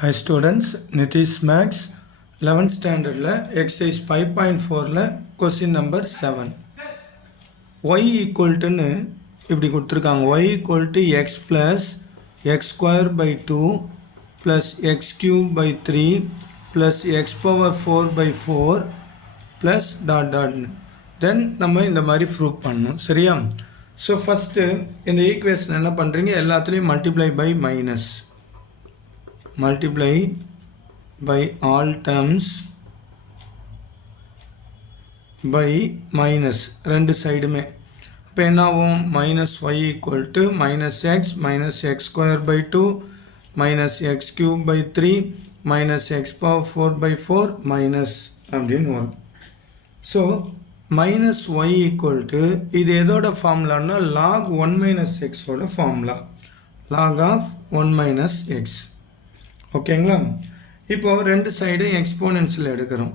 Hi students, Nitish Max 11th standard exercise 5.4 question number 7. Y equal to இப்படி கொடுத்திருக்காங்க. Y equal to x plus x square by 2 plus x cube by 3 plus x power 4 by 4 plus dot dot. Then நம்ம இந்த மாதிரி prove பண்ணணும். சரியா? So first இந்த equation என்ன பண்றீங்க? எல்லாத்துலயும் multiply by minus. Multiply by all terms by minus ரெண்டு சைடுமே இப்போ என்ன ஆகும் minus y equal to minus x square by 2 minus x cube by 3 minus x power 4 by 4 minus அப்படின்னு வரும் so minus y equal to இது எதோட ஃபார்முலான்னா log 1 minus x ஓட formula log of 1 minus x ஓகேங்களா இப்போ ரெண்டு சைடு எக்ஸ்போனன்ட்ஸில் எடுக்கிறோம்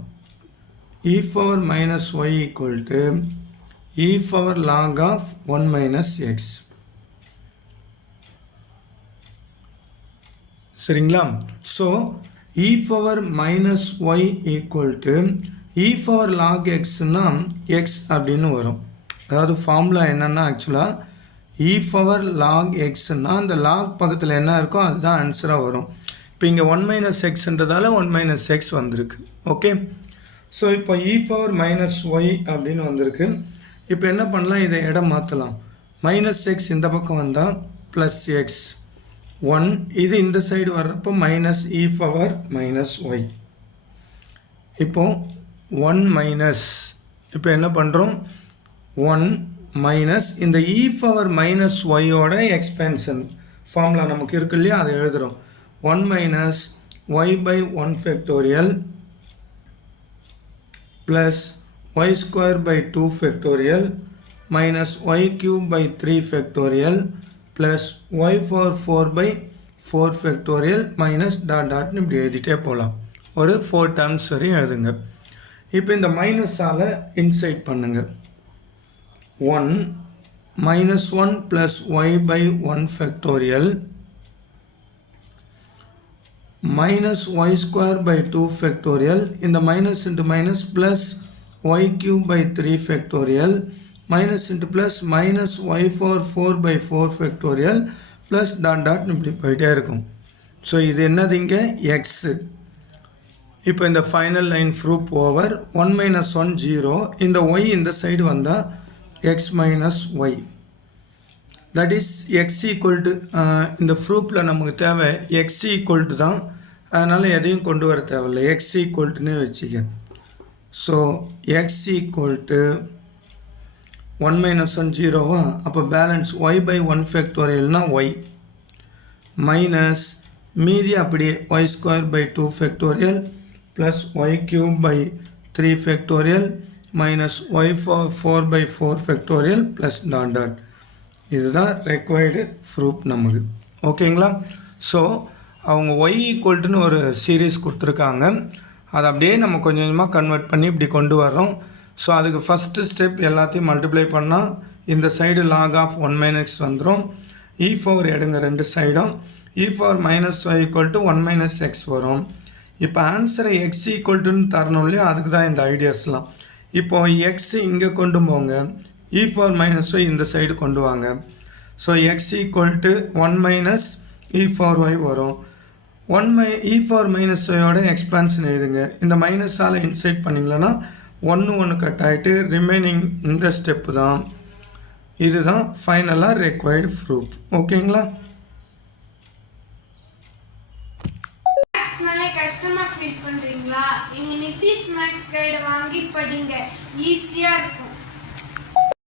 e power minus y equal to e power log of 1 minus x சரிங்களா so e power minus y equal to e power log xனா x அப்படின்னு வரும் அதாவது formula என்னன்னா ஆக்சுவலாக e power log xனா அந்த log பக்கத்தில் என்ன இருக்கோ அதுதான் ஆன்சராக வரும் இப்போ இங்கே 1 மைனஸ் எக்ஸ்ன்றதால 1 மைனஸ் எக்ஸ் வந்திருக்கு ஓகே ஸோ இப்போ இ பவர் மைனஸ் ஒய் அப்படின்னு வந்திருக்கு இப்போ என்ன பண்ணலாம் இதை இடம் மாற்றலாம் மைனஸ் எக்ஸ் இந்த பக்கம் வந்தால் ப்ளஸ் எக்ஸ் 1 இது இந்த சைடு வர்றப்போ minus e power minus Y இப்போ 1 மைனஸ் இப்போ என்ன பண்ணுறோம் 1 மைனஸ் இந்த இ பவர் மைனஸ் ஒய்யோட எக்ஸ்பென்ஷன் ஃபார்முலா நமக்கு இருக்கு இல்லையா அதை எழுதுகிறோம் 1 minus y by 1 factorial plus y square by 2 factorial minus y cube by 3 factorial plus y power 4 by 4 factorial minus dot dot இப்படி எழுதிட்டே போகலாம் ஒரு 4 terms வரையும் எழுதுங்க இப்போ இந்த மைனஸால் இன்சைட் பண்ணுங்க 1 minus 1 plus y by 1 factorial minus y square by 2 factorial இந்த minus into minus plus y cube by 3 factorial minus into plus minus y power 4 by 4 factorial plus dot dot இப்படி போயிட்டே இருக்கும் ஸோ இது என்னது இங்கே x இப்போ இந்த final line proof over 1 minus 1 0 இந்த y இந்த சைடு வந்தால் x minus y that is x equal to இந்த ப்ரூஃபில் நமக்கு தேவை x equal to தான் அதனால் எதையும் கொண்டு வர தேவையில்லை x equal to வச்சுக்க so x equal to 1 minus 1 0வா அப்போ balance y by 1 factorialனா y minus மீதி அப்படியே y square by 2 factorial plus y cube by 3 factorial minus y 4 by 4 factorial plus dot dot இதுதான் required proof நமக்கு ஓகேங்களா so அவங்க y ஈக்குவல்ட்டுன்னு ஒரு series கொடுத்துருக்காங்க அதை அப்படியே நம்ம கொஞ்சம் கொஞ்சமாக கன்வெர்ட் பண்ணி இப்படி கொண்டு வரோம் ஸோ அதுக்கு ஃபஸ்ட்டு ஸ்டெப் எல்லாத்தையும் மல்டிப்ளை பண்ணால் இந்த சைடு லாக் ஆஃப் 1 மைனஸ் வந்துடும் இ பவர் எடுங்க ரெண்டு சைடும் e power minus y equal to 1 minus x வரும் இப்போ ஆன்சரை எக்ஸ் ஈக்குவல்ட்டுன்னு தரணும் இல்லையா அதுக்கு தான் இந்த ஐடியாஸ்லாம் இப்போது எக்ஸ் இங்கே கொண்டு போங்க இ பவர் மைனஸ் ஒய் இந்த சைடு கொண்டு வாங்க so x equal to 1 minus e power y வரும் 1 இ பவர் மைனஸ் ஒயோட எக்ஸ்பான்ஷன் எழுதுங்க இந்த மைனஸால் இன்சைட் பண்ணிங்களன்னா 1 கட் ஆகிட்டு ரிமைனிங் இந்த ஸ்டெப்பு தான் இதுதான் ஃபைனலாக ரெக்வயர்டு ப்ரூஃப் ஓகேங்களா கஷ்டமாக ஃபீல் பண்ணுறீங்களா எங்கள் நிதிஷ் மேக்ஸ் கைடை வாங்கி படிங்க ஈஸியாக இருக்கும்